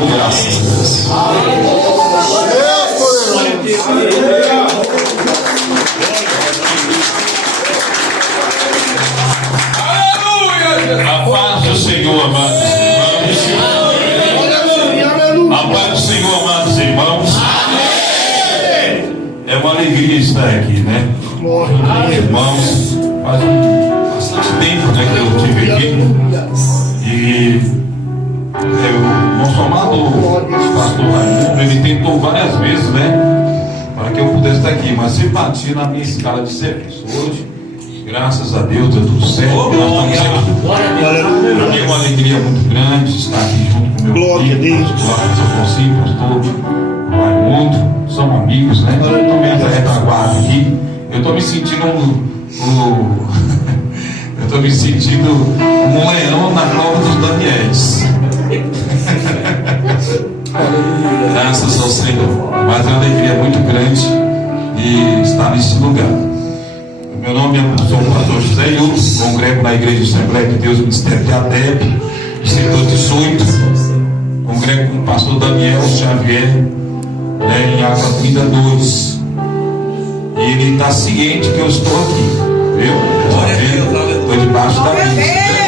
dou graças a Deus. A paz do Senhor, amados irmãos. A paz do Senhor, amados irmãos. É uma alegria estar aqui, né? Irmãos, faz bastante tempo, né, que eu estive aqui. E o nosso amado pastor Raimundo, ele tentou várias vezes, né, para que eu pudesse estar aqui, mas se batia na minha escala de serviço. Hoje, graças a Deus, deu tudo certo. Nós estamos aqui. Para mim é uma alegria muito grande estar aqui junto com meu amigo, pastor Raimundo. São amigos, né? Eu estou meio retaguarda aqui. Eu estou me sentindo eu estou me sentindo um leão na cova dos Daniéis. Graças ao Senhor. Mas é uma alegria muito grande de estar neste lugar. Meu nome é sou o pastor José Yuri, congrego na Igreja Assembleia de Deus, Ministério de ADEP, setor 18. Congrego com o pastor Daniel Xavier, né, em Água Vinda 2. E ele está ciente que eu estou aqui, viu? Estou debaixo da mesa.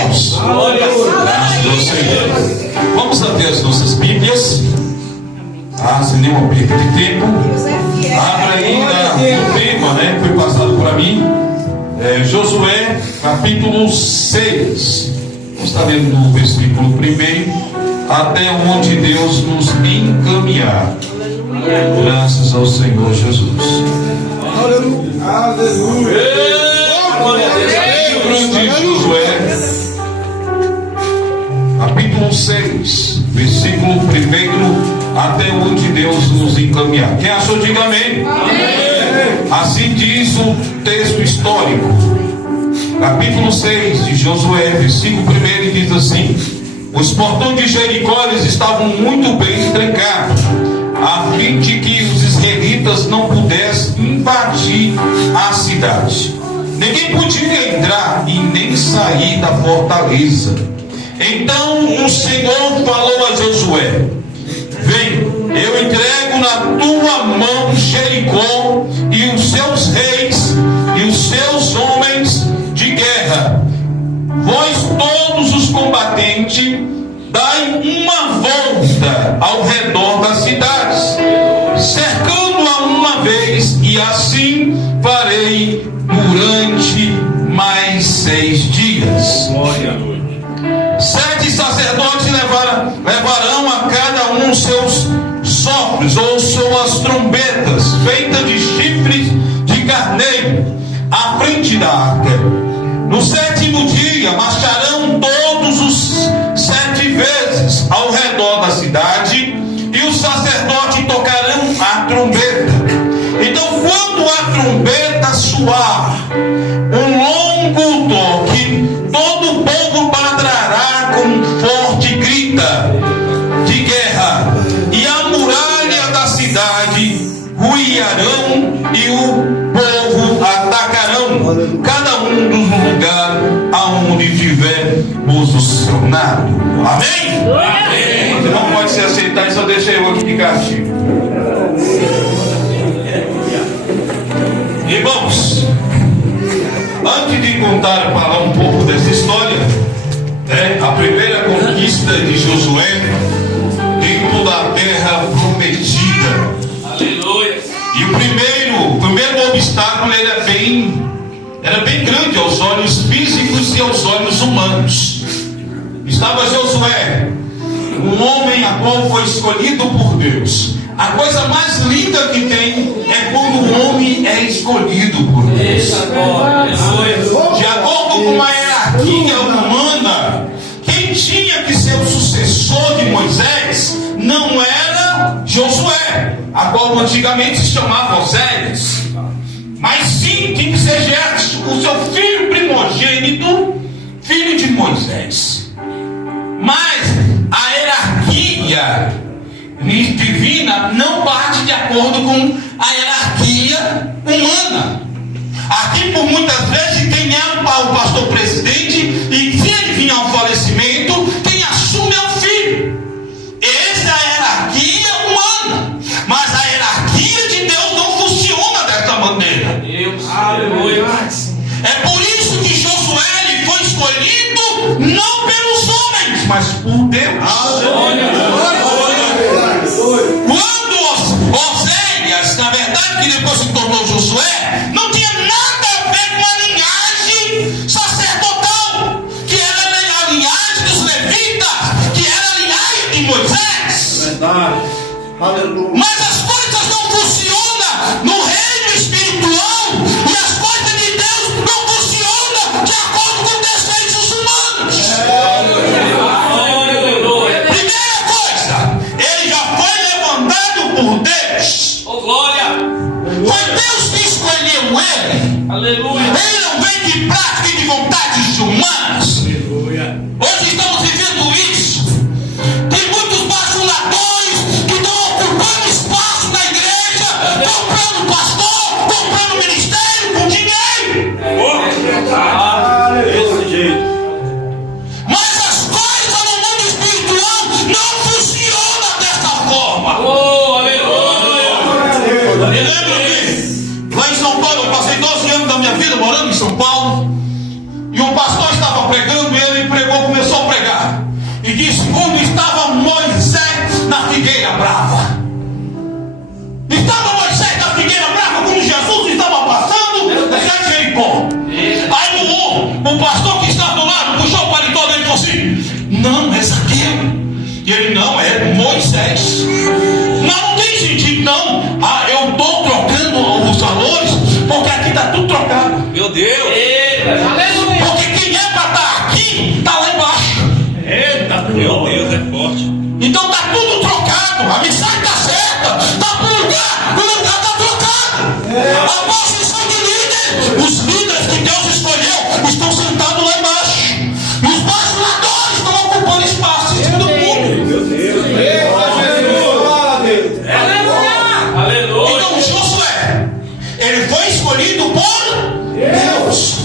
Graças ao Senhor. Vamos abrir as nossas Bíblias, sem nenhuma perda de tempo. Abra aí no tema, né, que foi passado para mim, Josué capítulo 6. Vamos estar lendo no versículo 1 até onde Deus nos encaminhar. Graças ao Senhor Jesus. Aleluia. Livro de Josué, capítulo 6, versículo 1 até onde Deus nos encaminhar. Quem achou, diga amém. Amém. Assim diz o texto histórico. Capítulo 6 de Josué, versículo 1, diz assim: os portões de Jericó estavam muito bem trancados, a fim de que os israelitas não pudessem invadir a cidade. Ninguém podia entrar e nem sair da fortaleza. Então o Senhor falou a Josué: vem, eu entrego na tua mão Jericó e os seus reis e os seus homens de guerra. Vós todos os combatentes, dai uma volta ao redor das cidades, cercando-a uma vez, e assim farei durante mais 6 dias. Glória a Deus. 7 sacerdotes levarão a cada um seus sopros ou suas trombetas, feitas de chifres de carneiro, à frente da arca. No 7º dia marcharão todos os 7 vezes ao redor da cidade, e os sacerdotes tocarão a trombeta. Então, quando a trombeta soar um longo toque, todo o povo badrará com um forte grita de guerra, e a muralha da cidade ruirão e o povo atacarão cada um dos lugares aonde tiver posicionado. Amém? Amém. Você não pode se aceitar, só deixa eu aqui de castigo. Irmãos, antes de falar um pouco dessa história, a primeira conquista de Josué dentro da terra prometida. Aleluia. E o primeiro obstáculo era bem grande aos olhos físicos e aos olhos humanos. Estava Josué, um homem a qual foi escolhido por Deus. A coisa mais linda que tem é quando o homem é escolhido por Deus. De acordo com a hierarquia humana, quem tinha que ser o sucessor de Moisés não era Josué, a qual antigamente se chamava Oséias, mas sim tinha que ser Jetro, o seu filho primogênito, filho de Moisés. Mas a hierarquia divina não parte de acordo com a hierarquia humana. Aqui, por muitas vezes, quem é o pastor presidente, e se ele vir ao falecimento, quem assume é o filho. Essa é Verdade. Aleluia. Mas as coisas não funcionam no reino espiritual e as coisas de Deus não funcionam de acordo com desejos humanos. Primeira coisa, ele já foi levantado por Deus. Oh, glória! Foi Deus que escolheu ele. Aleluia! Ele não vem de prática e de vontades humanas. Aleluia. Hoje estamos vivendo isso. Tem muitos bajuladores que estão ocupando espaço na igreja, comprando pastor, comprando ministério com dinheiro. Desse jeito. Mas as coisas no mundo espiritual não funcionam dessa forma. Oh, aleluia! Me lembro que lá em São Paulo, eu passei 12 anos da minha vida morando em São Paulo, e um pastor estava pregando, e ele pregou, começou a pregar, e disse: onde estava Moisés na figueira brava? Estava Moisés na figueira brava quando Jesus estava passando já Jericó. Aí o pastor que estava do lado puxou o paletó dele e falou assim: não, é Zaqueu. E ele: não, é Moisés. Não tem sentido, não. Ah, eu estou trocando os valores porque aqui está tudo trocado. Meu Deus! Aleluia! Porque quem é para estar aqui está lá embaixo. Eita, Meu Deus, é forte. Então está tudo trocado. A mensagem está certa. Está por lugar. O lugar está trocado. A posição de líder. Os líderes que Deus escolheu estão sentados lá embaixo. E os bajuladores estão ocupando espaço em cima do público. meu Deus. Glória a Deus. Aleluia! Então Josué, ele foi escolhido por Deus.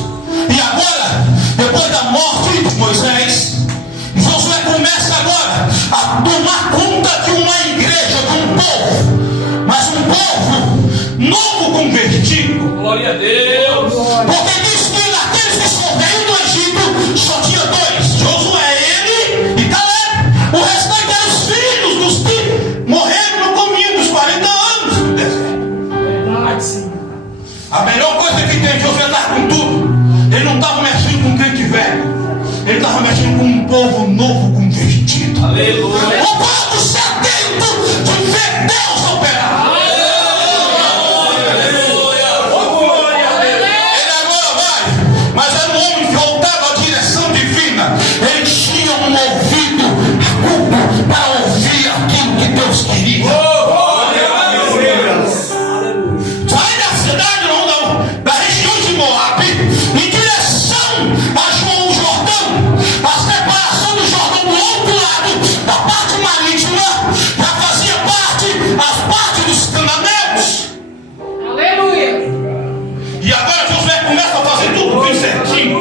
E agora, depois da morte de Moisés, Josué começa agora a tomar conta de uma igreja, de um povo, mas um povo novo convertido. Glória a Deus! Porque diz que naqueles que saíram do Egito só tinha dois: Josué, ele e Caleb. O restante eram os filhos dos que morreram no caminho dos 40 anos no deserto. A melhor coisa que tem, Josué estava com tudo. Ele não estava mexendo com crente velho. Ele estava mexendo com um povo novo convertido. Aleluia! O povo sedento de ver Deus operar. Ele agora vai, mas era um homem que voltava à direção divina. Ele tinha um ouvido agudo para ouvir aquilo que Deus queria. Sai da cidade, não, da região de Moabe, em direção a João Jordão, a separação do Jordão do outro lado, da parte marítima, já fazia parte, as partes dos cananeus. Aleluia! E agora Josué começa a fazer tudo bem certinho.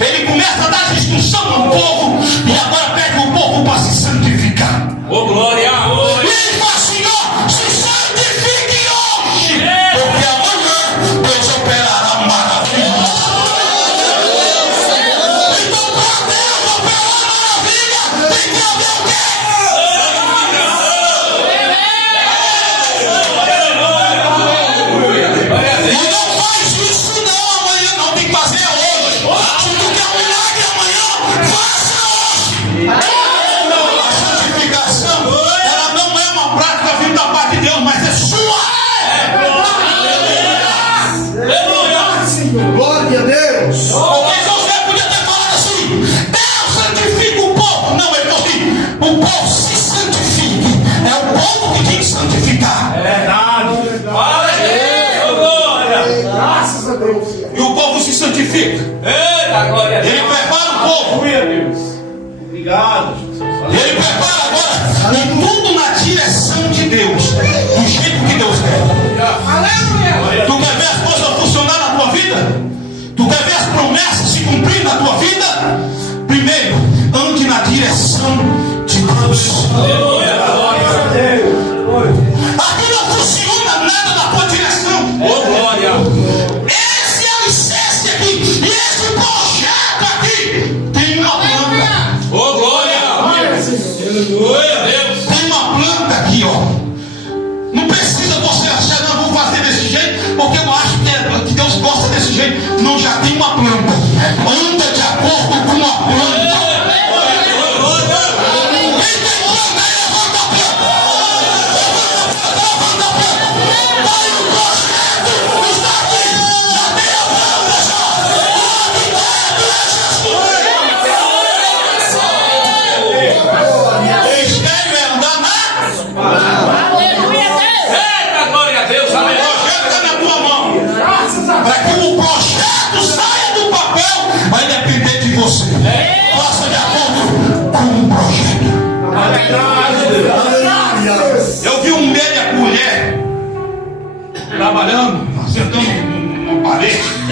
Ele começa a dar instrução ao povo, e agora pede o povo para se santificar. Oh, glória! E ele fala: Senhor, se santifique hoje, porque amanhã Deus operará maravilha. Então, para Deus operar maravilha, tem que haver o quê? E não faz isso não amanhã, não, tem que fazer hoje. Se tu quer um milagre amanhã, faça hoje. A santificação, ela não é uma prática vinda da parte de Deus, mas é sua. Glória a Deus. Porque José podia ter falado assim: Deus santifica o povo. Não, ele falou assim: o povo se santifique. É o povo que tem que santificar. Verdade. Graças a Deus. E o povo se santifica. Eita, glória a Ele Deus! prepara o povo. Aleluia, Deus. Obrigado, Jesus. Ele prepara agora e tudo na direção de Deus, do jeito que Deus quer. Aleluia! Tu quer ver as coisas funcionar na tua vida? Tu quer ver as promessas se cumprir na tua vida? Primeiro, ande na direção de Deus. Aleluia! Glória a Deus. Aqui não funciona nada na tua direção. Oh, glória! Esse alicerce aqui, e esse projeto aqui, tem uma planta. Oh, glória! Glória a Deus! Tem uma planta aqui, ó. Não precisa você achar: não, vou fazer desse jeito, porque eu acho que Deus gosta desse jeito. Não, já tem uma planta. Anda de acordo com uma planta. Quem tem planta,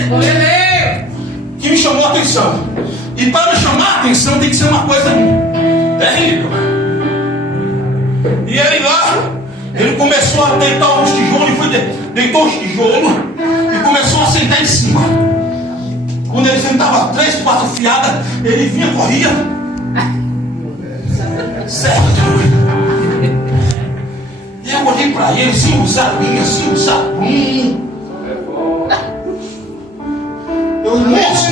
Glória a Deus. Que me chamou a atenção. E para me chamar a atenção tem que ser uma coisa terrível. E ele lá, ele começou a deitar os tijolos, deitou os tijolos e começou a sentar em cima. Quando ele sentava 3, 4 fiadas, ele vinha, corria. Certo. E eu olhei para ele, assim, usado. Eu, moço,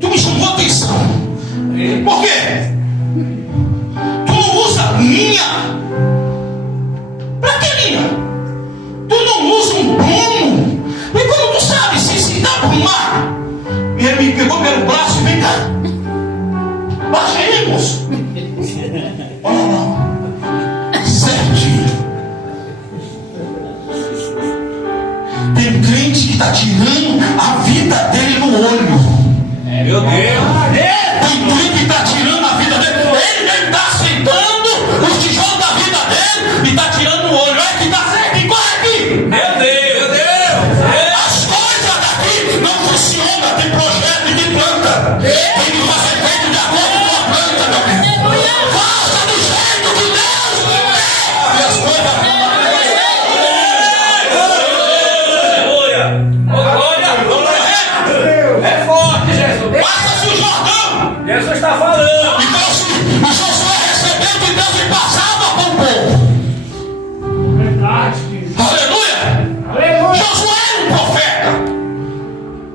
tu me chamou a atenção. Por quê? Tu não usa linha. Pra que linha? Tu não usa um prumo. E como tu sabe se dá prumar? E ele me pegou pelo braço e vem cá. Baixa aí, moço. Olha lá. Certinho. Tem crente que está tirando a vida dele no olho. Meu Deus. Tem crente que está tirando a vida dele. Ele está aceitando os tijolos da vida dele e está tirando o olho. É que está certo e corre aqui. Meu Deus. As coisas daqui não funcionam. Tem projeto de planta. Tem que fazer feito de acordo com a planta, meu filho. Faça do jeito de Deus. E as coisas. É forte, Jesus. Passa-se o Jordão. Jesus está falando. Então, se o Josué recebeu de Deus e passava para o povo. Verdade. Aleluia. Aleluia. Josué era um profeta.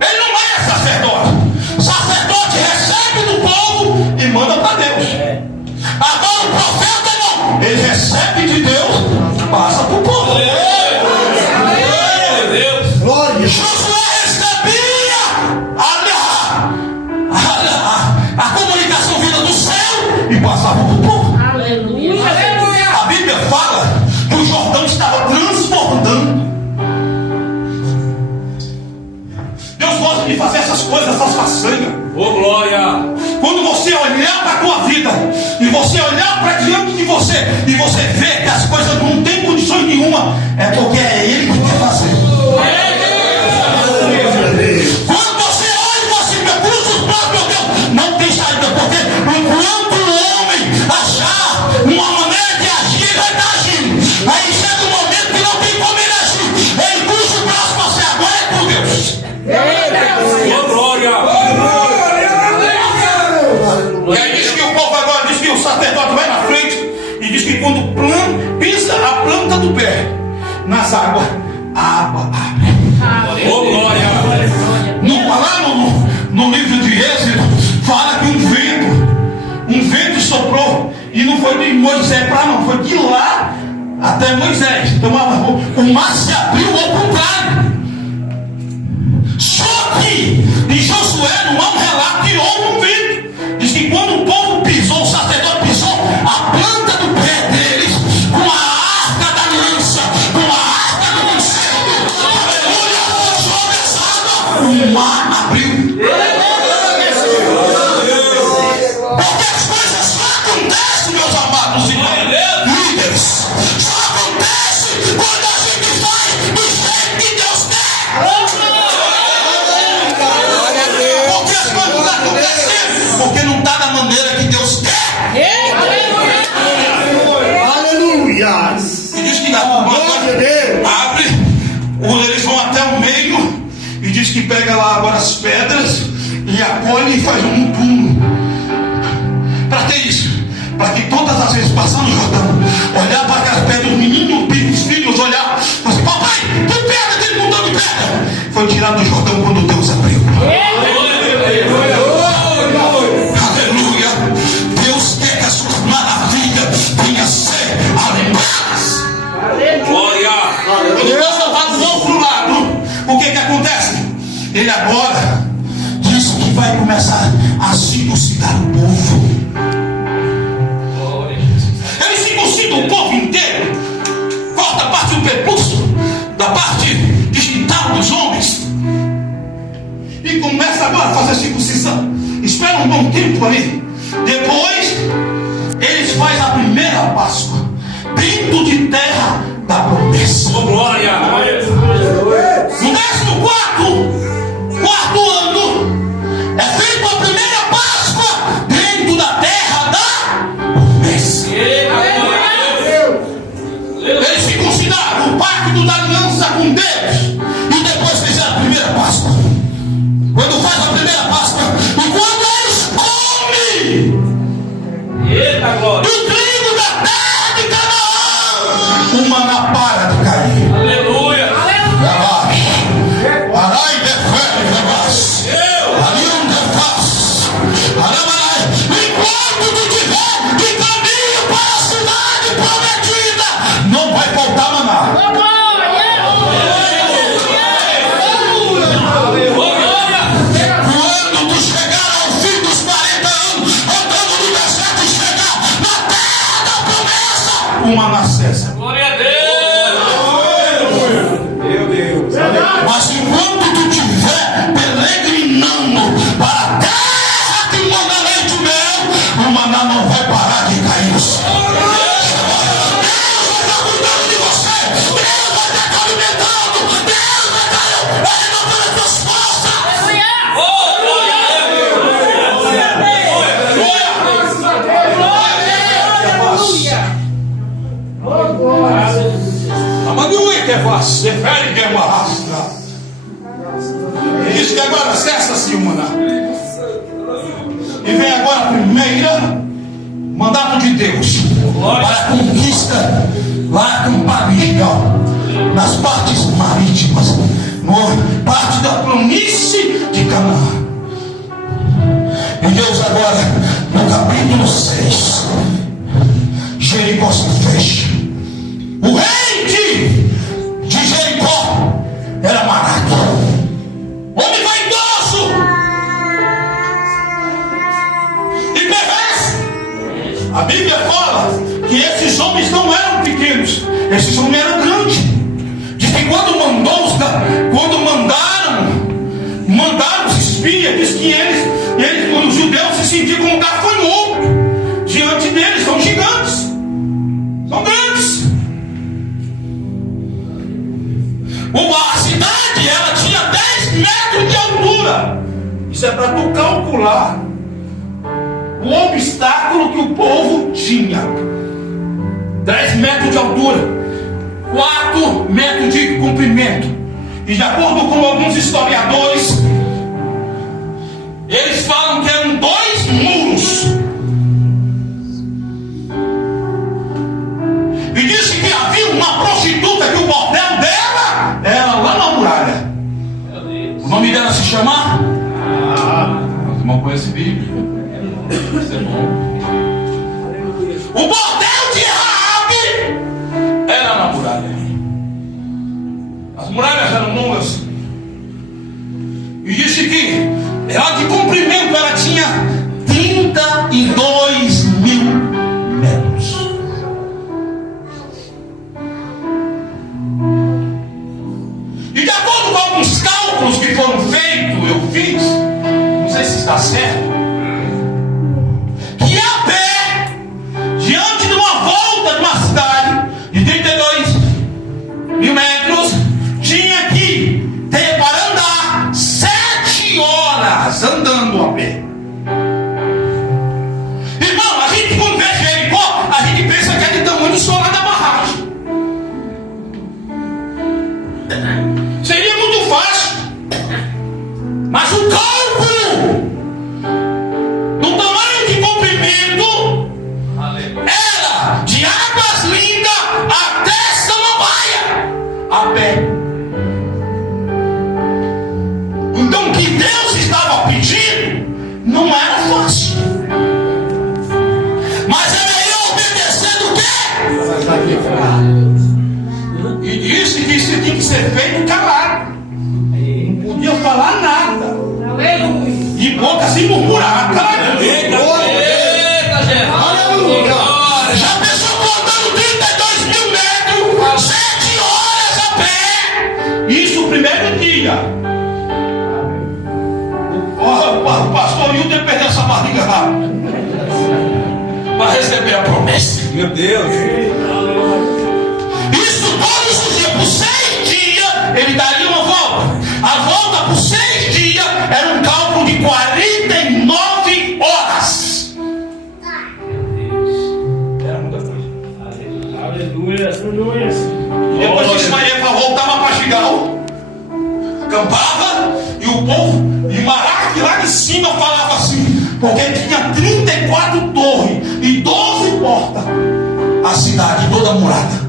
Ele não é sacerdote. Sacerdote recebe do povo e manda para Deus. Agora o profeta não. Ele recebe de Deus, passa para o povo. Meu Deus. Glória. Josué recebia a comunicação vinda do céu e passava para o povo. Aleluia. Aleluia. A Bíblia fala que o Jordão estava transbordando. Deus gosta de fazer essas coisas, essas façanhas. Ô, glória. Quando você olhar para a tua vida e você olhar para diante de você e você vê que as coisas não têm condições nenhuma, é porque é Ele que quer fazer. Quando você olha e você cruza os braços, meu Deus, não tem saída, porque enquanto o homem achar uma maneira de agir, ele vai estar agindo. Aí chega um momento que não tem como ele agir. Ele cruza os braços, você agora é com Deus. Ô, glória. E aí diz que o povo agora, diz que o sacerdote vai na frente e diz que quando pisa a planta do pé nas águas, a água abre. Ô, glória. Lá no livro de Êxodo, fala que um vento soprou, e não foi de Moisés para não, foi de lá até Moisés. Então o mar se abriu ao contrário. Só que em Josué não há um relato que houve um vento. Diz que quando o povo pisou, o sacerdote pisou a planta do pé deles com a arca da aliança, com a arca do conselho, aleluia, sobre essa água, o mar abriu. Porque as coisas só acontecem, meus amados irmãos, líderes, só acontece quando a gente faz do jeito que Deus quer. Porque as coisas não acontecem porque não está da maneira que Deus quer. Aleluia. E diz que abre, eles vão até o meio e diz que pega lá agora as pedras e acolhe e faz um túmulo. Para que isso? Para que todas as vezes passando o Jordão, olhar para aquelas pedras, os meninos, os filhos olhar, falar assim, papai, que pedra, aquele montão de pedra. Foi tirado do Jordão quando Deus abriu. Aleluia. Deus quer que as suas maravilhas venham a ser alimentadas. Glória. E Deus vai do outro lado. O que acontece? Ele agora diz que vai começar a circuncidar o povo. Ele circuncida o povo inteiro. Corta a parte do prepúcio, da parte digital dos homens. E começa agora a fazer circuncisão. Espera um bom tempo ali. Depois, eles fazem a primeira Páscoa dentro de terra da promessa. Ô, glória. No 14º quarto ano, é feita a primeira Páscoa dentro da terra da promessa. Eles circuncidaram o pacto da aliança com Deus e depois fizeram a primeira Páscoa. Quando faz a primeira Páscoa, e quando eles comem Eita glória. do trigo da terra de Canaã, o maná para de cair. Aleluia. Arai defere, rapaz. Alião defaz. Arabarai. Enquanto tu tiver de caminho para a cidade prometida, não vai faltar maná. Quando tu chegar ao fim dos 40 anos, andando no deserto e chegar na terra da promessa, o maná cessa. Glória a Deus. Meu Deus. Mas enquanto tu estiver peregrinando para a terra que manda leite e mel, o maná não vai parar de cair no céu. Deus vai estar cuidando de você. Deus vai estar te alimentando. Deus vai estar renovando as tuas forças. Aleluia, que é fácil. Refere que é uma raça. Diz que agora cessa-se o maná. E vem agora a primeira mandato de Deus para a conquista lá com Paris, nas partes marítimas, no parte da planície de Canaã. E Deus agora, no capítulo 6, Jericó se fecha. O rei de Jericó era Maraque, homem vaidoso e perverso. A Bíblia fala que esses homens não eram pequenos, esses homens eram grandes. Diz que quando mandaram os espias, diz que eles, os judeus, se sentiam como gafanhoto diante deles. São gigantes, são grandes. A cidade, ela tinha 10 metros de altura. Isso é para tu calcular o obstáculo que o povo tinha. 10 metros de altura, 4 metros de comprimento. E de acordo com alguns historiadores, eles falam que eram 2 muros. E disse que havia uma prostituta que o bordel dela era lá na muralha. O nome dela se chama? Os irmãos conhecem Bíblia. Isso é bom. O bordel de Raabe era na muralha. As muralhas eram longas. E disse que ela de comprimento ela tinha 32 mil metros. E de acordo com alguns cálculos que foram feitos, eu fiz, não sei se está certo, que a pé, diante de uma volta de uma cidade de 32 mil metros, tinha que ter para andar 7 horas andando a pé. Irmão, a gente quando vê Jericó, a gente pensa que é de tamanho só lá da barragem. Seria muito fácil, mas o cálculo do tamanho de comprimento era de Águas Lindas até Samambaia a pé. Então o que Deus estava pedindo não era fácil, mas é melhor obedecer do que? E disse que isso tinha que ser feito calado, não podia falar nada, de boca sem murmurar. Eita, Jesus. Já pensou contando 32 mil metros, 7 horas a pé? Isso o primeiro dia. O pastor Hilton perdeu essa barriga rápido para receber a promessa. Meu Deus. Isso todos os dias, por 6 dias, ele daria uma volta. A volta por 6 dias de 49 horas. Era muita coisa. Aleluia, aleluia. E depois que Ismael voltava para Gigal, acampava, e o povo de Maraque lá de cima falava assim, porque tinha 34 torres e 12 portas, a cidade toda murada.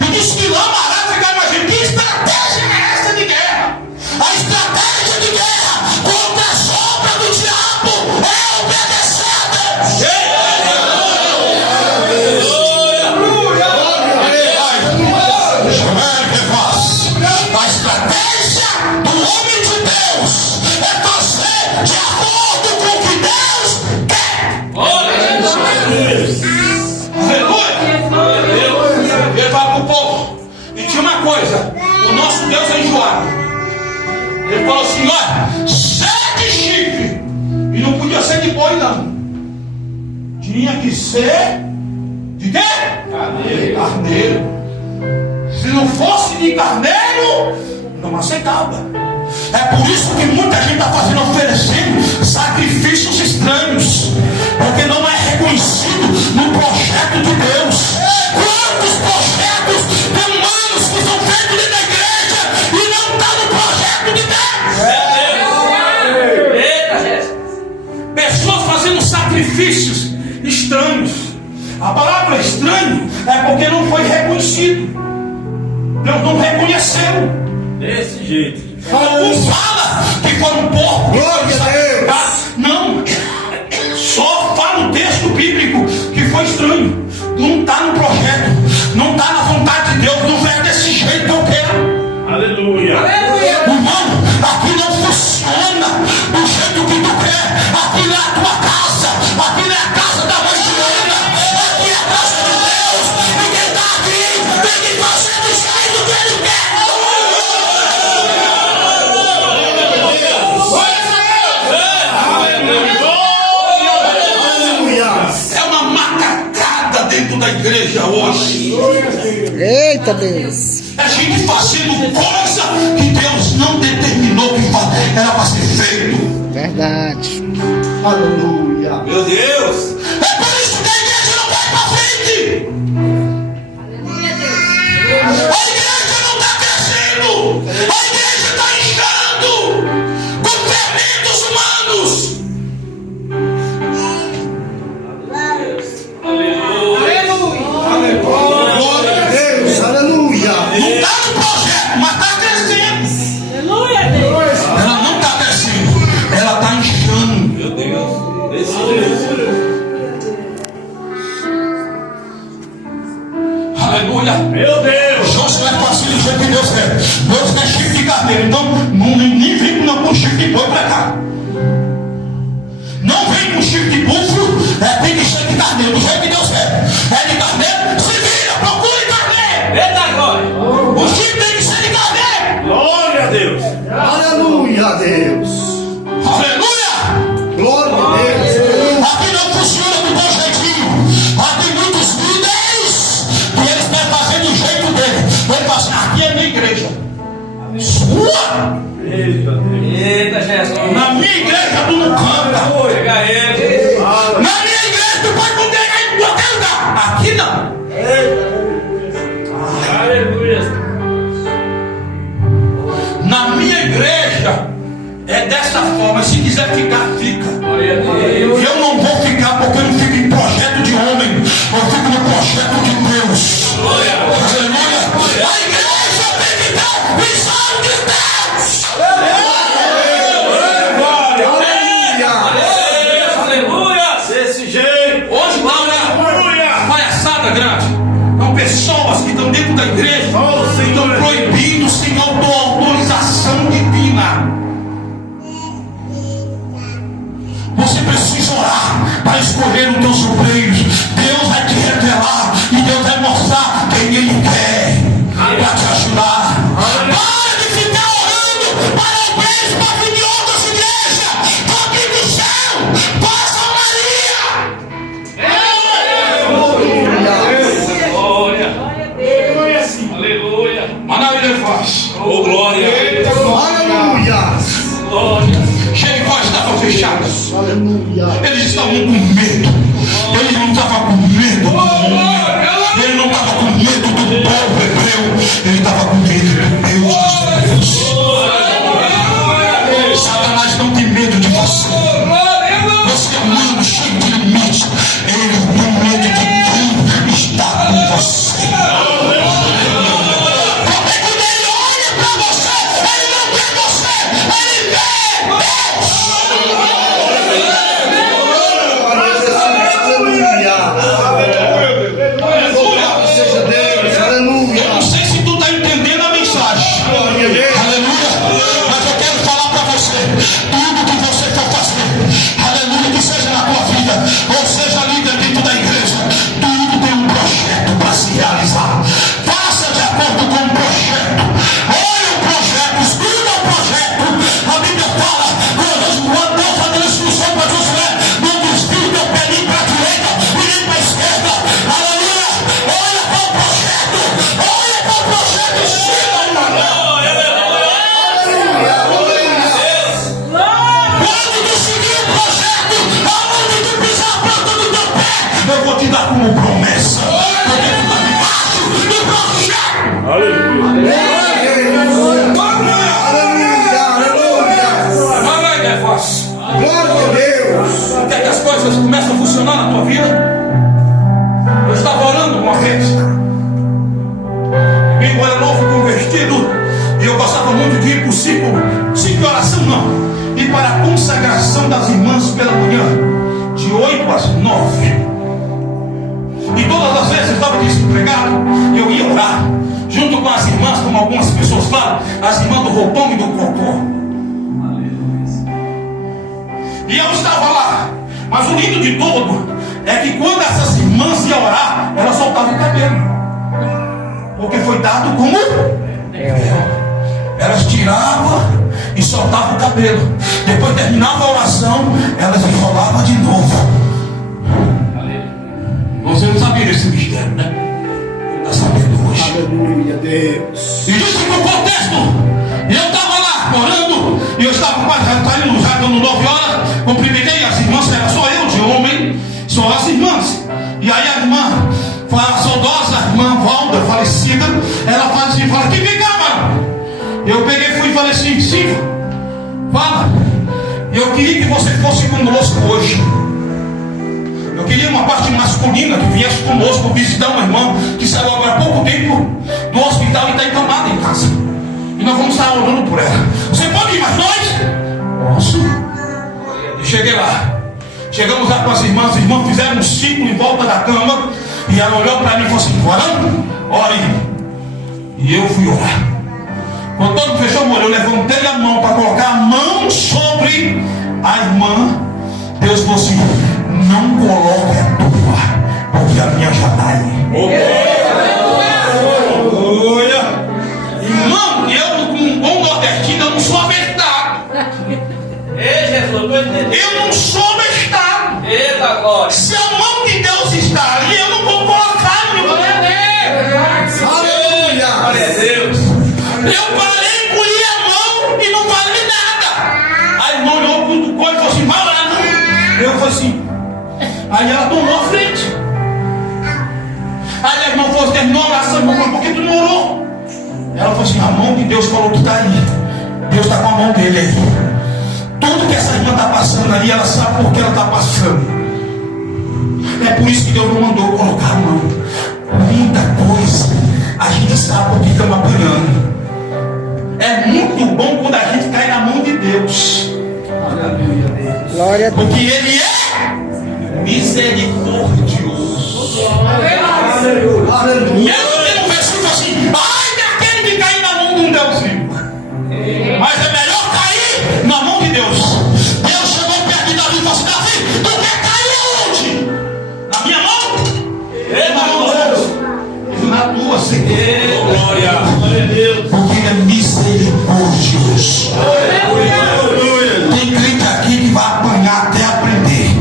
E disse que lá Maraque ficava imaginando, que estratégia é essa de guerra? A estratégia de guerra contra a sombra do diabo é obedecer a Deus. A estratégia do homem de Deus é fazer de acordo com o que Deus quer. Aleluia! Ele fala para o povo. E tinha uma coisa: o nosso Deus é enjoado. Ele falou assim: olha, sete chifres. E não podia ser de boi, não. Tinha que ser de quê? Carneiro. Se não fosse de carneiro, não aceitava. É por isso que muita gente está oferecendo sacrifícios estranhos, porque não é reconhecido no projeto de Deus. Quantos projetos humanos que são feitos dentro da igreja e não estão no projeto de Deus? Pessoas fazendo sacrifícios estranhos. A palavra estranho é porque não foi reconhecido. Deus não reconheceu. Desse jeito. Alguns falam que foram porcos. Glória a Deus. Não. Só fala o texto bíblico que foi estranho. Não está no projeto. Não está na vontade de Deus. Não é desse jeito que eu quero. Aleluia. Irmão, aqui não funciona do jeito que tu quer. Aqui não é a tua casa. Aqui não é a casa da mãe Joana. Aqui é a casa de Deus. E quem está aqui tem que fazer do jeito que ele quer. É uma macacada dentro da igreja hoje. Eita Deus! É gente fazendo coisa que Deus não determinou que era para ser feito. Verdade. Aleluia. Meu Deus! É por isso que a igreja não vai para frente. A igreja não está crescendo. A igreja está inchando com fermentos humanos. Glória a Deus. Aleluia. Não está no projeto, mas está crescendo. Ela não está crescendo, ela está inchando. Meu Deus. Aleluia. Meu Deus. Josué é fácil do jeito que Deus quer. Deus quer chifre de carneiro, então nem vem com chifre de boi para cá. Não vem com chifre de búfalo, tem que ser de carneiro, do jeito que Deus quer. É de carneiro, se vira, procure carneiro. Eita glória! O chifre tem que ser de carneiro. Glória a Deus. Aleluia a Deus. Aleluia. Glória a Deus. Aqui não funciona do teu jeitinho. Aqui tem muitos líderes que eles querem fazer do jeito dele. Ele fala assim: aqui é minha igreja. Sua? Eita Deus. Eita Jesus! Na minha igreja tu não canta. Pega ele! Na minha igreja tu pode congregar em qualquer lugar. Aqui não. Aleluia. Na minha igreja é dessa forma. Se quiser ficar, fica. Glória a Deus! Eu não vou ficar porque eu não fico em projeto de homem. Eu fico no projeto de Deus. Aleluia. A igreja tem que ter visão de Deus. Aleluia! Desse jeito. Hoje está uma palhaçada grande. São pessoas que estão dentro da igreja, estão proibidos sem autorização divina. Você precisa orar para escolher os teus obreiros. Deus vai te revelar e Deus vai mostrar quem Ele quer para te ajudar. Para de ficar orando para obreiros para vir de outras igrejas. Aqui do céu, passa Maria. Glória! Aleluia! Maravilha faz. Oh glória! Aleluia. Glória! estava com medo. Ele não estava com medo do povo hebreu. Ele estava com medo do Deus dos Deus. Satanás não tem medo de você. Você é humano, cheio de limites. Ele tem medo de quem está com você. Ou seja, líder dentro da igreja, tudo tem um projeto para se realizar. Faça de acordo com o projeto. Olha o projeto, estuda o projeto. A Bíblia fala, quando Deus está dando instrução para Josué, não desvie teu pé nem para a direita e nem para a esquerda. Aleluia! Olha para o projeto, olha para o projeto e siga, irmão. Quando tu seguir o projeto, aonde tu pisar a planta do teu pé, eu vou te dar como promessa. Porque tu está debaixo do projeto. Aleluia. Não é fácil. Quer que as coisas começam a funcionar na tua vida? Eu estava orando uma vez. Eu era novo convertido e eu gostava muito de ir para o ciclo de oração, não. E para a consagração das irmãs pela manhã, de 8 às 9. E todas as vezes eu estava desempregado, eu ia orar, junto com as irmãs, como algumas pessoas falam, as irmãs do roupão e do cocô. E eu estava lá, mas o lindo de tudo é que quando essas irmãs iam orar, elas soltavam o cabelo, porque foi dado como elas tiravam e soltavam o cabelo. Depois terminava a oração, elas enrolavam de novo. Você não sabia desse mistério, né? Está sabendo hoje. Aleluia, Deus. E disse que o contexto, eu estava lá orando, e eu estava quase já dando 9 horas, cumprimentei as irmãs, era só eu de homem, só as irmãs. E aí a irmã, a saudosa irmã Valda, falecida, ela fala assim, fala, que vem cá, mano. Eu peguei, fui e falei assim, Silvia, fala, eu queria que você fosse conosco hoje. Eu queria uma parte masculina que viesse conosco visitar uma irmã que saiu agora há pouco tempo do hospital e está encamada em casa. E nós vamos estar orando por ela. Você pode ir mais nós? Posso. Eu cheguei lá. Chegamos lá com as irmãs fizeram um ciclo em volta da cama. E ela olhou para mim e falou assim, orando? Ore. E eu fui orar. Quando todo mundo fechou o olho, eu levantei a mão para colocar a mão sobre a irmã. Deus falou assim, não coloque a tua, porque a minha já está aí. Irmão, eu com um bom nordestino, eu não sou abestado. Eu não sou abestado. Eita glória. Se a mão de Deus está ali, eu não vou colocar meu Deus. Aleluia. Glória a Deus. Eu parei, encolhi a mão e não falei nada. A irmã olhou para o coisa e falou assim, vai lá, não. Eu falei assim. Aí ela tomou a frente. Aí a irmã falou, terminou a oração, irmã falou, por que tu não orou? Ela falou assim, a mão de Deus falou que está aí. Deus está com a mão dele aí. Tudo que essa irmã está passando ali, ela sabe por que ela está passando. É por isso que Deus não mandou colocar a mão. Muita coisa a gente sabe por que estamos apanhando. É muito bom quando a gente cai na mão de Deus. Glória a Deus. Porque Ele é misericordioso. Aleluia. Mesmo que no versículo assim, ai daquele que cair na mão de um Deus vivo. Mas é melhor cair na mão de Deus. Deus chegou perto de Davi e falou assim, Davi, tu quer cair aonde? Na minha mão? Na mão de Deus. Na tua, Senhor. Glória a Deus. Porque Ele é misericordioso. Tem crente aqui que vai apanhar até aprender.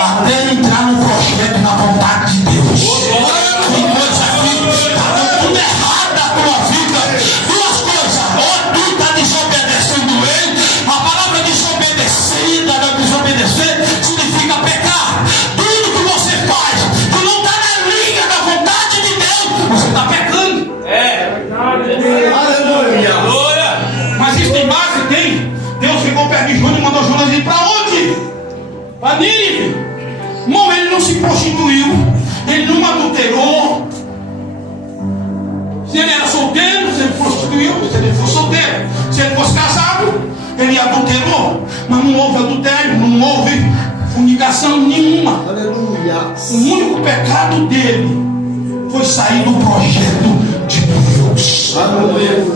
Até entrar no projeto na adulterou, mas não houve adultério, não houve fornicação nenhuma. Aleluia. O único pecado dele foi sair do projeto de Deus. Aleluia.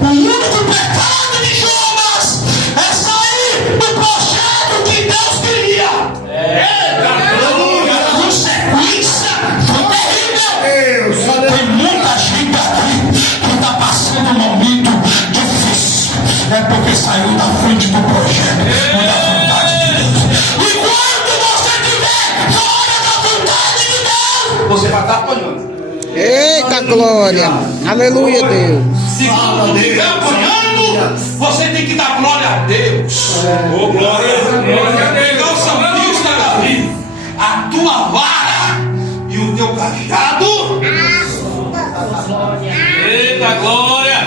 O único pecado de Jonas é sair do projeto que Deus queria. A consequência foi terrível. Tem muita gente aqui que está passando um momento difícil. É porque saiu da frente do projeto e da vontade de Deus. E quando você estiver fora da vontade de Deus, você vai estar apanhando. Eita glória. Aleluia, Deus. Se quando estiver apanhando, você tem que dar glória a Deus. Ô, glória a Deus. Então, salmista Davi, a tua vara e o teu cajado. Eita, glória.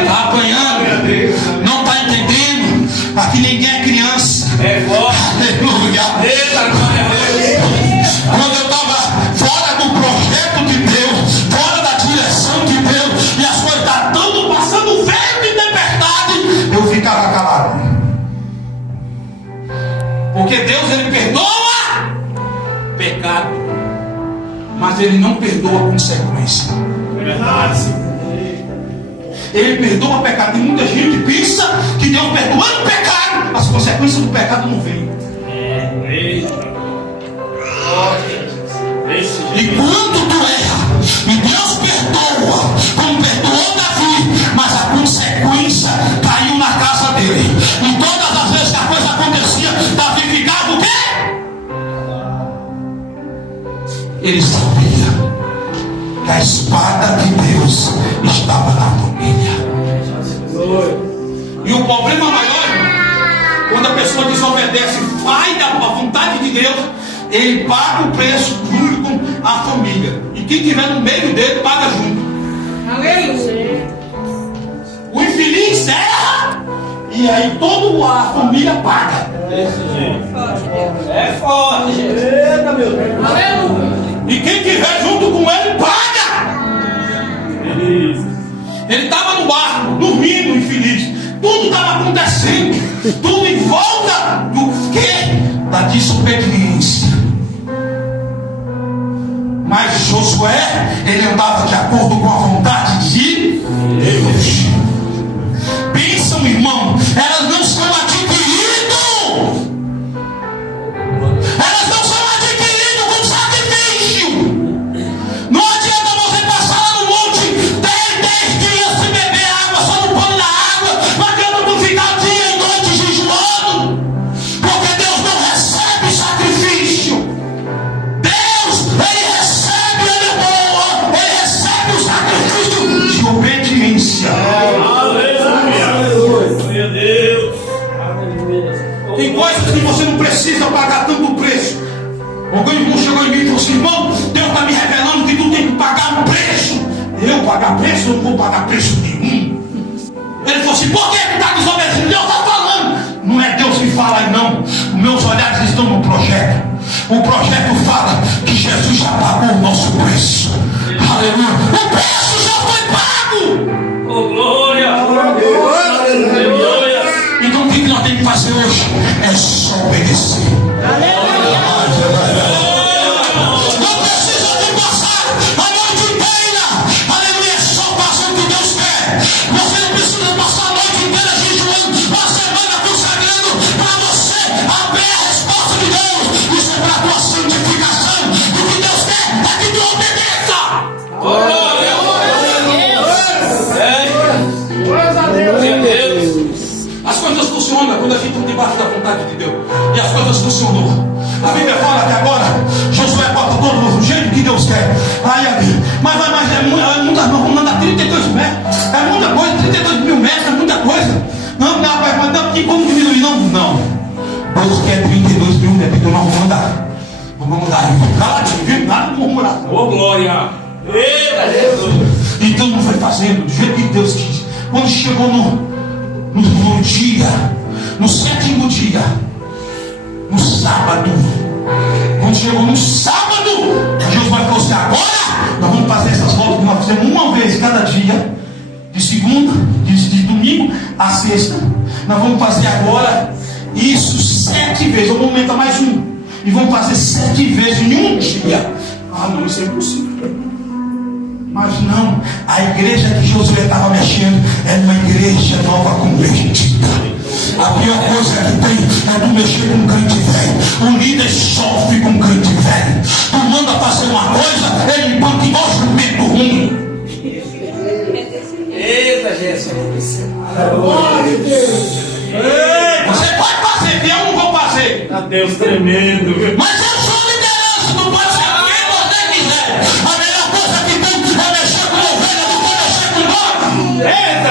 Está apanhando, não está entendendo. Aqui ninguém é criança. É glória. Aleluia. Eita, glória a Deus. Quando eu estava fora do projeto de Deus, fora da direção de Deus, e as coisas estavam passando vento e tempestade, eu ficava calado. Porque Deus, ele perdoa pecado, mas ele não perdoa a consequência. Ele perdoa pecado. Tem muita gente que pensa que Deus perdoando o pecado, as consequências do pecado não vêm. E quando tu erra, e Deus perdoa, como perdoou Davi, mas a consequência caiu na casa dele. E todas as vezes que a coisa acontecia, Davi ficava o quê? Ele sabia que a espada de Deus estava na família. E o problema maior, quando a pessoa desobedece, vai da vontade de Deus, ele paga o preço junto com a família. E quem estiver no meio dele, paga junto. Aleluia. O infeliz erra, e aí toda a família paga. É forte, gente. Eita, meu Deus. Aleluia. E quem estiver junto com ele, paga. Ele estava no barco, dormindo, infeliz. Tudo estava acontecendo, tudo em volta do quê? Da desobediência. Mas Josué, ele andava de acordo com a vontade de Deus. Pensam, irmão, elas não são adquiridas. Elas não são adquiridas com sacrifício. Não adianta você passar lá no monte 10 dias sem beber água, só no pano da água. Não adianta tu ficar dia e noite jejuando, porque Deus não recebe sacrifício. Deus, ele recebe, ele é bom, ele recebe o sacrifício de obediência. Glória a Deus. Tem coisas que você não precisa pagar tanto preço. Algum irmão chegou em mim e falou assim: irmão, Deus está me revelando que tu tem que pagar um preço. Eu pagar preço? Eu não vou pagar preço nenhum. Ele falou assim: por que está desobedecendo? Deus está falando. Não é Deus que fala, não. Os meus olhares estão no projeto. O projeto fala que Jesus já pagou o nosso preço. Aleluia. O preço já foi pago. Ô, glória. Aleluia. Então o que nós temos que fazer hoje? É só obedecer. Não precisa de passar a noite inteira. Aleluia, é só passar o que Deus quer. Você não precisa passar a noite inteira jejuando, uma semana consagrando, para você abrir a resposta de Deus. Isso é para a tua santificação. O que Deus quer é que tu obedeça. Glória a Deus. As coisas funcionam quando a gente está debaixo da vontade de Deus. E as coisas funcionam. A Bíblia fala que agora Josué bota todo o jeito que Deus quer. Aí ali, mas vamos andar 32 metros. É muita coisa, 32 mil metros é muita coisa. Não, mas não, que como diminuir? Não. Deus quer 32 mil metros, então nós vamos andar. Vamos andar. Caladinho, viu? Nada de murmuração. Ô, glória. Eita, Jesus. Então não foi fazendo do jeito que Deus quis. Quando chegou no dia, no 7º dia, no sábado, quando chegou no sábado, Jesus vai falou assim: agora nós vamos fazer essas voltas que nós fizemos uma vez cada dia, De segunda, de domingo a sexta. Nós vamos fazer agora isso 7 vezes. Eu vou aumentar mais um. E vamos fazer 7 vezes em um dia. Ah, não, isso é impossível. Mas não, a igreja que Josué estava mexendo é uma igreja nova convertida. A pior coisa que tem é tu mexer com um crente velho. O líder sofre com um crente velho. Tu manda fazer uma coisa, ele põe que gosta de medo ruim. Eita, Jesus. Você pode fazer, que eu não vou fazer. Tá Deus tremendo, viu? Mas eu sou liderança, não pode ser quem você quiser. A melhor coisa que tem é mexer com ovelha, não pode mexer com bode. Eita,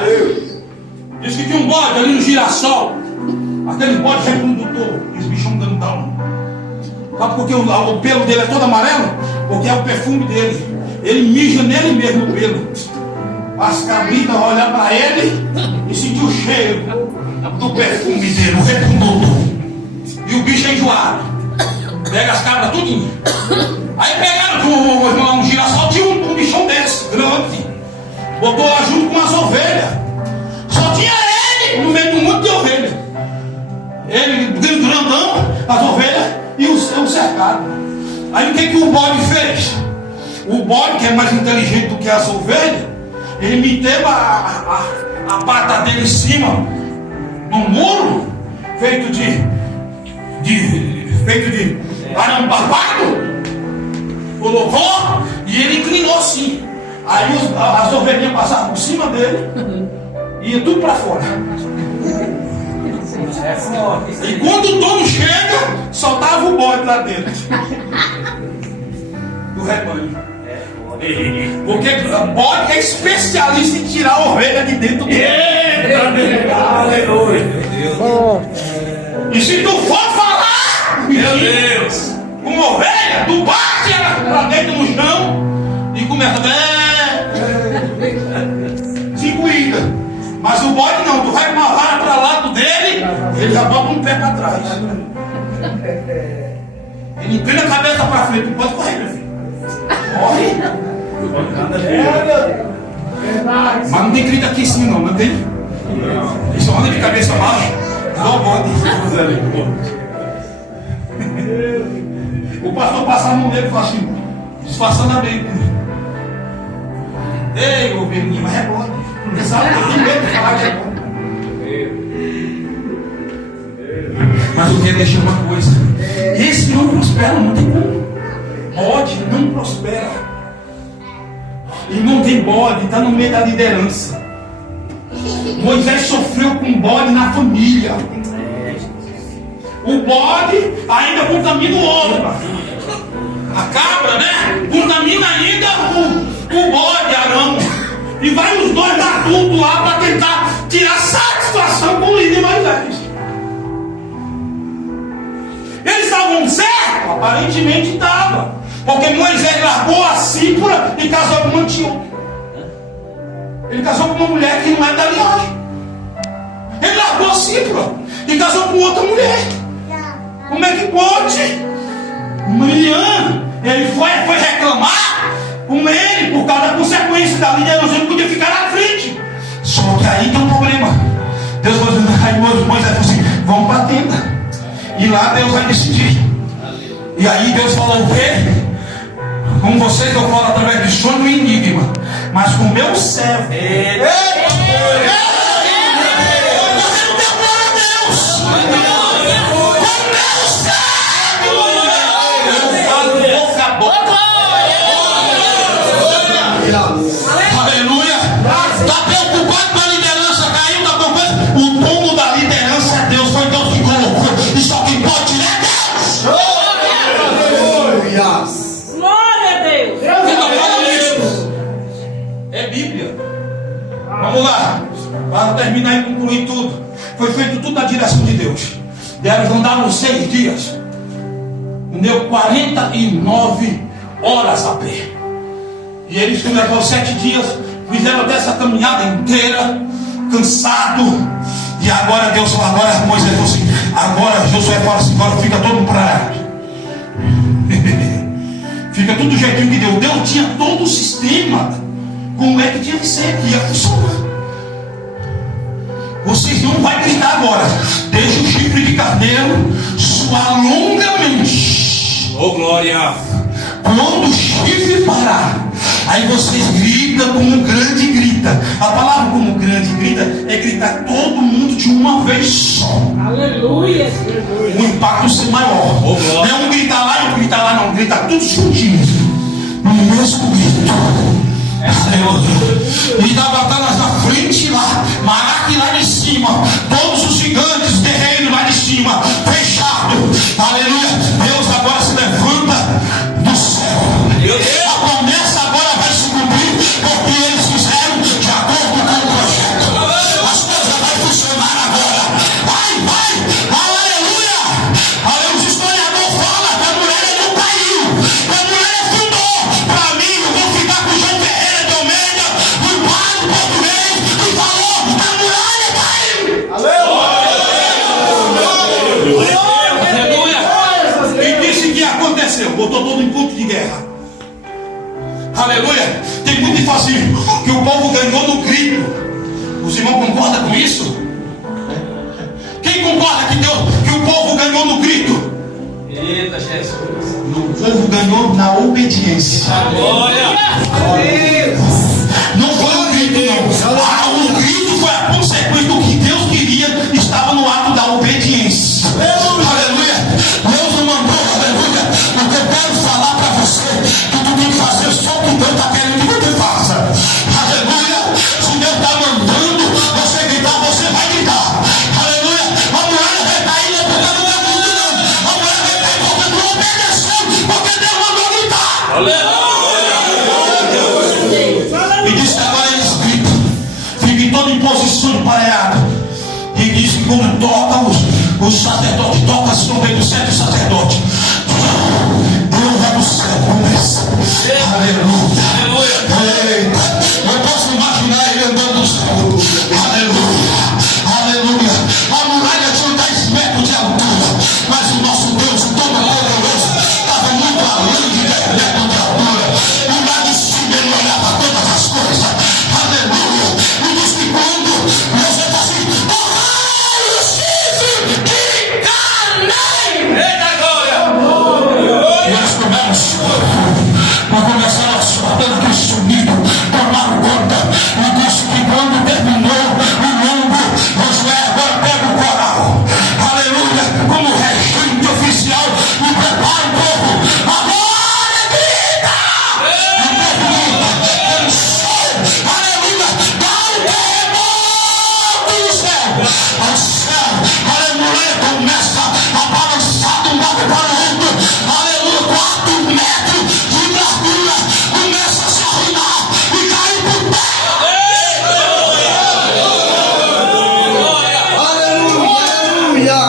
Deus. Diz que tinha um bode ali no girassol. Aquele bode reprodutor, esse bichão grandão. Sabe por que o pelo dele é todo amarelo? Porque é o perfume dele. Ele mija nele mesmo o pelo. As cabritas olham para ele e sentir o cheiro do perfume dele, o reprodutor. E o bicho é enjoado. Pega as cabras tudinho. Aí pegaram um girassol, tinha um bichão desse, grande. Botou lá junto com as ovelhas. Só tinha ele no meio de um monte de ovelhas. Ele grandão, as ovelhas e o cercado. Aí o que o bode fez? O bode, que é mais inteligente do que as ovelhas, ele meteu a pata dele em cima no muro, feito de arame barbado, colocou e ele inclinou assim. Aí as ovelhinhas passavam por cima dele e ia tudo para fora. E quando o dono chega, soltava o bode lá dentro do rebanho. Porque o bode é especialista em tirar a ovelha de dentro do Aleluia. E se tu for falar, Meu Deus. com ovelha, tu bate ela pra dentro no chão e começa a se cuida. Mas o bode não, tu vai com uma vara para lado dele, ele já bota um pé para trás. Ele inclina a cabeça para frente, tu pode correr, meu filho. Corre. Mas não tem grito aqui em cima não tem? Ele só anda de cabeça baixa. Igual o bode. O pastor passa a mão dele e fala assim, disfarçando a bem. Ei, ovelhinha, mas é bode. Porque sabe que eu tenho medo de falar que é bode. Mas eu quero deixar uma coisa. Esse não prospera, não tem como. Bode não prospera. E não tem bode, está no meio da liderança. Moisés sofreu com bode na família. O bode ainda contamina o homem. A cabra, né? Contamina ainda o bode, Arão. E vai os dois dar tudo lá para tentar tirar satisfação com o líder Moisés. Eles estavam certos? Aparentemente estavam. Porque Moisés largou a Sípora e casou com uma Antíoque. Ele casou com uma mulher que não é da linhagem. Ele largou a Sípora e casou com outra mulher. Como é que pode? Miriam, ele foi reclamar com ele por causa da consequência da liderança. Ele não podia ficar na frente. Só que aí tem um problema. Deus falou assim, aí Moisés falou assim, vamos para a tenda. E lá Deus vai decidir. E aí Deus falou o quê? Com vocês eu falo através de sonho e enigma. Mas com o meu servo. Aleluia. Está preocupado com a liderança? Caiu da conversa? O dono da liderança é Deus. Foi Deus que colocou. E só quem pode tirar é Deus. Glória a Deus. É Bíblia. Vamos lá. Para terminar e concluir tudo. Foi feito tudo na direção de Deus. Andaram 6 dias. Deu 49 horas a pé. E eles que levou 7 dias. Fizeram dessa caminhada inteira. Cansado. E agora Deus falou, agora Moisés falou assim, agora Josué fala assim, agora fica todo mundo para fica tudo do jeitinho que Deus tinha todo o sistema como é que tinha que ser, que ia funcionar. Vocês não vai gritar agora. Deixa o chifre de carneiro suar longamente. Oh, glória. Quando o chifre parar, aí vocês gritam como grande grita. A palavra como grande grita é gritar todo mundo de uma vez só. Aleluia. O impacto ser maior. Não é um gritar lá e outro gritar lá, não. Gritar tudo juntinho. No mesmo grito. E da batalha na frente lá, Maraque lá de cima, todos os gigantes, terrenos lá de cima, fechado, aleluia. Deus agora se levanta do céu. A promessa agora vai se cumprir, porque eles fizeram de acordo com o projeto. As coisas vão funcionar agora. Vai, aleluia. Aleluia. O historiador fala que a mulher não caiu, que a mulher fundou. Para mim, eu vou ficar com o João Ferreira de Almeida, o padre português, que falou: a muralha caiu. Aleluia. E disse que aconteceu, botou todo em ponto de guerra. Aleluia. Tem muito ênfase que o povo ganhou no grito. Os irmãos concordam com isso? Quem concorda que o povo ganhou no grito? Eita, Jesus. O povo ganhou na obediência. Glória. Não foi o grito, não. O grito foi a consequência do que Deus queria, estava no ato da obediência. Aleluia. Deus não mandou, aleluia. O que eu quero falar para você, que tu tem que fazer só o que Deus está querendo que você faça. Aleluia. Se Deus está mandando você gritar, você vai gritar. Aleluia. A muralha vai cair, não é porque não é mundo, não. A muralha vai cair porque tu obedeceu, porque Deus mandou gritar. E disse que agora eles gritam, fiquem todos em posição de pareada. E diz que quando toca, os sacerdotes tocam as trombetas dos 7 sacerdotes. Deus vai no céu, começa. Aleluia. Eita. Eu posso imaginar ele andando no céu. Aleluia. A muralha tinha 10 metros de altura, mas o nosso Deus, o Todo-Poderoso, estava muito além de 10 metros de altura. E lá de cima ele olhava todas as coisas. Aleluia. E diz que quando você está assim, o chifre de carneiro. Eita, glória. E eles começaram a suar pelo que sumido, tomaram conta. E disse que quando terminou o longo, Josué agora pega o coral. Aleluia. Como regente oficial, e prepara o povo. Agora grita! E termina. Ele sai. Aleluia. Dá um terremoto no céu. Ao céu. Aleluia. Começa a balançar de um lado para o outro. Aleluia. 4 metros de largura. Começa a se arruinar e cai por terra. Aleluia.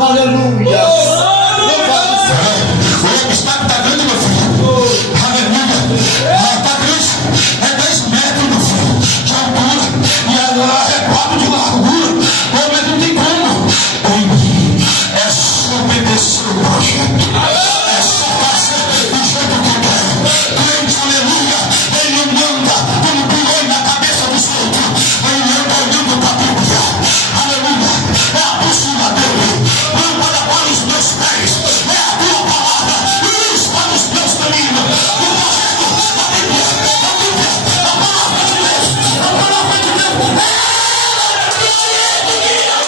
Aleluia. O obstáculo está grande, meu filho. Aleluia. Está grande. É 10 metros, meu filho, de altura. E agora é 4 de largura. Oh, mas não tem como. É só obedecer o projeto. É só fazer do jeito que eu quero. Crente, aleluia. Ele manda como pilão na cabeça dos outros. Ele anda olhando para a Bíblia. Aleluia. É a bússola dele. Lâmpada para os meus pés. É a tua palavra. Luz para os meus caminhos. O projeto da Bíblia. A palavra de Deus. A palavra de Deus. Glória a Deus. Aleluia.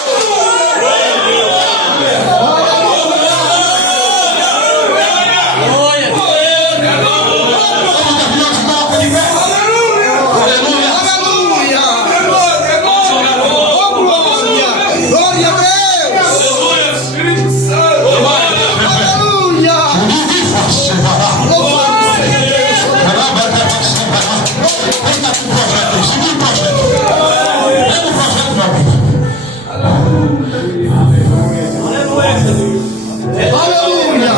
Aleluia.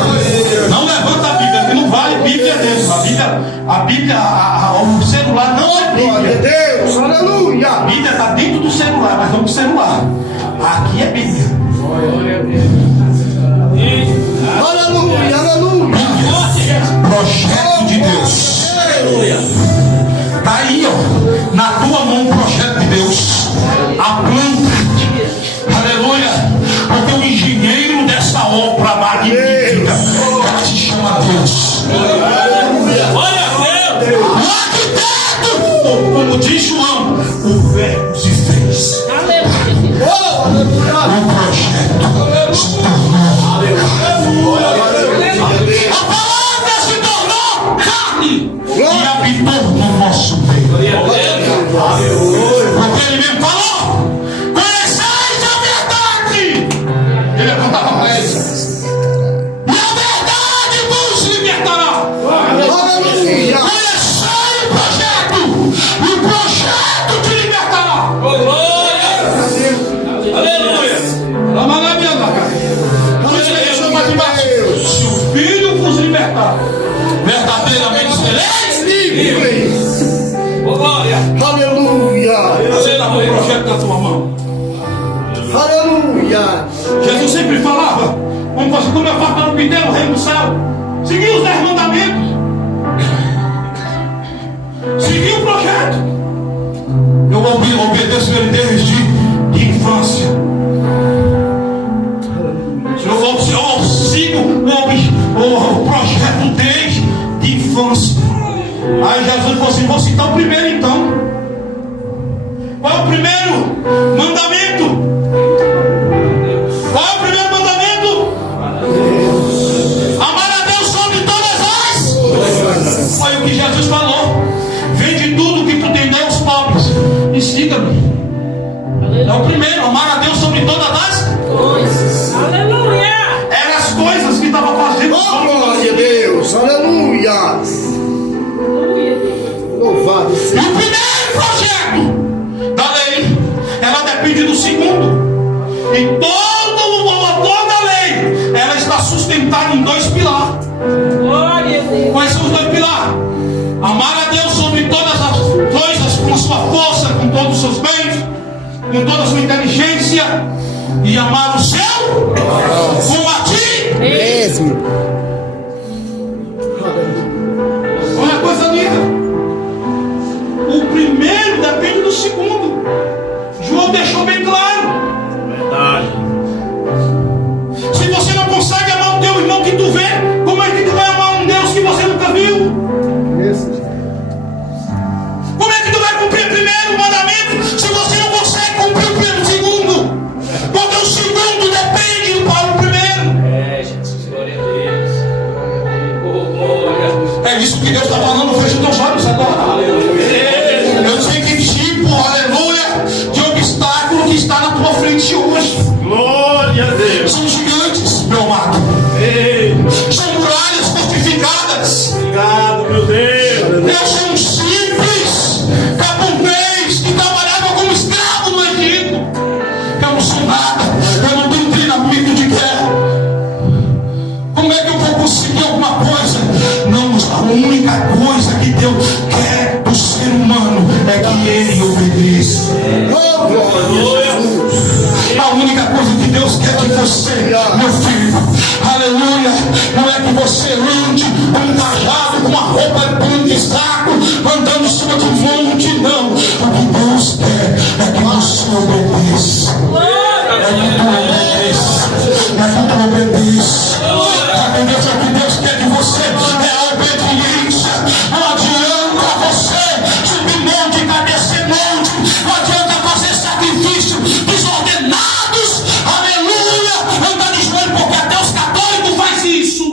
Não levanta a Bíblia, que não vale Bíblia dentro. A Bíblia, o celular não é Glória a Bíblia. Deus. Aleluia. A Bíblia está dentro do celular, mas não do celular. Aqui é Bíblia. Aleluia, aleluia. Projeto de Deus. Aleluia. Está aí, ó, na tua mão o projeto de Deus. A planta. Aleluia. Porque o engenheiro dessa obra magnífica se chama Deus. Glória a Deus. O arquiteto, como diz João, o verbo se fez. Oh, aleluia. O projeto se tornou. A palavra se tornou carne e habitou no nosso meio. Porque ele mesmo falou: conheceis a verdade. Ele apontava para eles. E a verdade vos libertará. Aleluia. Conhecei o projeto. E o projeto te libertará. Glória. Aleluia. Por isso que ele chama de baixo. Se o Filho vos libertar, verdadeiramente sereis livres. Glória. Aleluia. Você está com o projeto na tua mão. Aleluia. Jesus sempre falava: como eu faço para obter o reino do céu? Seguir os 10 mandamentos. Seguir o projeto. Eu obedeço ele desde infância. Eu sigo o projeto desde infância. Aí Jesus falou assim: vou citar o primeiro então. Qual é o primeiro mandamento? Qual é o primeiro mandamento? Amar a Deus sobre todas as. Foi o que Jesus falou. Vende tudo que tu tem, dê aos pobres e siga-me. É o primeiro, amar a Deus sobre todas as. Aleluia. Eram as coisas que estava fazendo. Oh, glória a Deus. Aleluia. Louvado E seja. o primeiro projeto da lei, ela depende do segundo. E toda a lei, ela está sustentada em 2 pilares. Glória a Deus. Quais são os 2 pilares? Amar a Deus sobre todas as coisas, com a sua força, com todos os seus bens, com toda a sua inteligência, e amar o seu como a ti Mesmo. Olha a coisa linda. O primeiro depende do segundo. João deixou bem claro. Verdade. Se você não consegue amar o teu irmão que tu vê, como é que tu vai amar um Deus que você nunca viu? Como é que tu vai cumprir o primeiro mandamento se você não consegue cumprir o segundo? Porque o segundo depende para o primeiro. Jesus, glória a Deus. Oh, glória. É isso que Deus está falando. Fecha os teus olhos agora. Eu sei que tipo, aleluia, de obstáculo que está na tua frente hoje. Glória a Deus. São gigantes, meu amado. São muralhas fortificadas. Obrigado, meu Deus. Eu sou um simples camponês que trabalhava como escravo no Egito. Eu não sou nada. Eu não tenho treinamento de guerra. Como é que eu vou conseguir alguma coisa? Não, a única coisa que Deus quer do ser humano é que ele obedeça. Oh, glória a Jesus. A única coisa que Deus quer que você, meu filho, aleluia, não é que você ande com um cajado, com uma roupa de pano de saco, andando em cima de um monte, não. O que Deus quer é que você obedeça. É que tu obedeça. É que tu obedeça. Entendeu? O que Deus quer de você é a obediência. Não adianta você subir monte, descer monte. Não adianta fazer sacrifício desordenados. Aleluia. Andar de joelho, porque até os católicos fazem isso.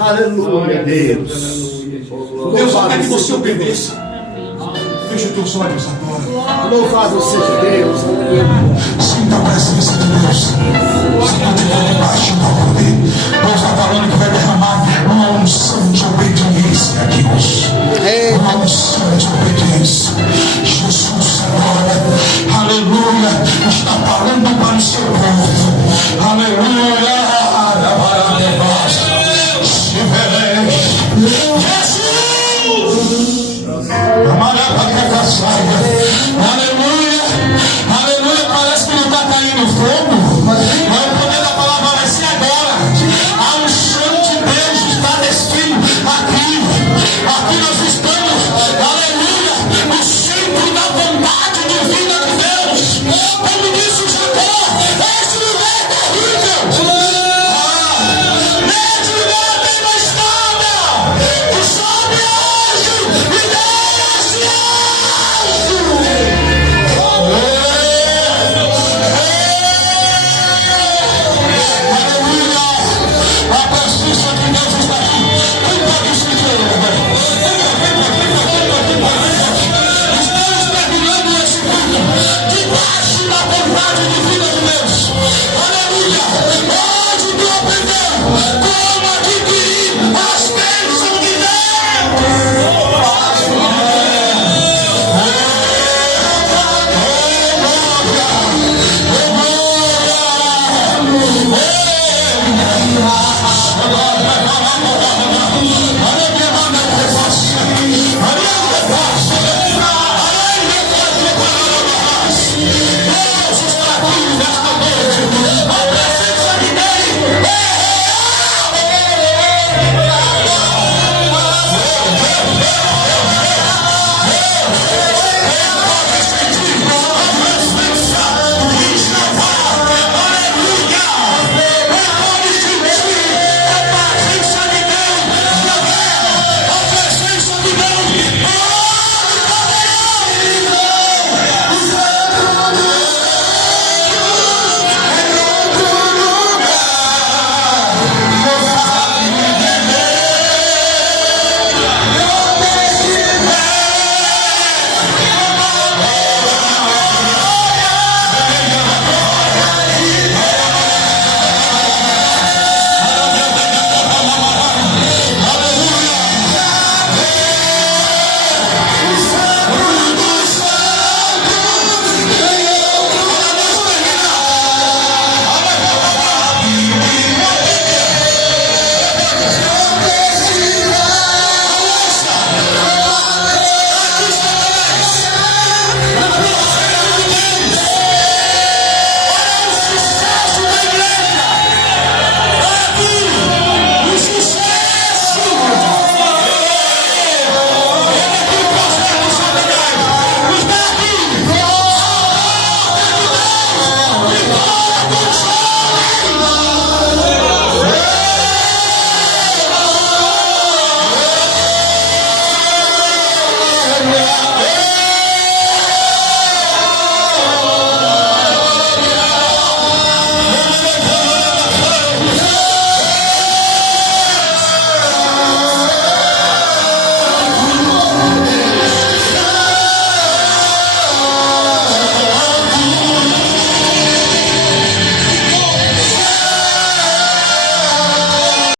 Aleluia, Deus. Deus só quer que você obedeça. Fecha os teus olhos agora. Louvado seja Deus. Sinta a presença de Deus. Sinta de todo embaixo do poder. Deus está falando que vai derramar uma unção de obediência aqui hoje. Uma unção de obediência. Jesus agora, aleluia, está falando para o seu povo. Aleluia. Jesus! Aleluia, aleluia, parece que não está caindo fogo.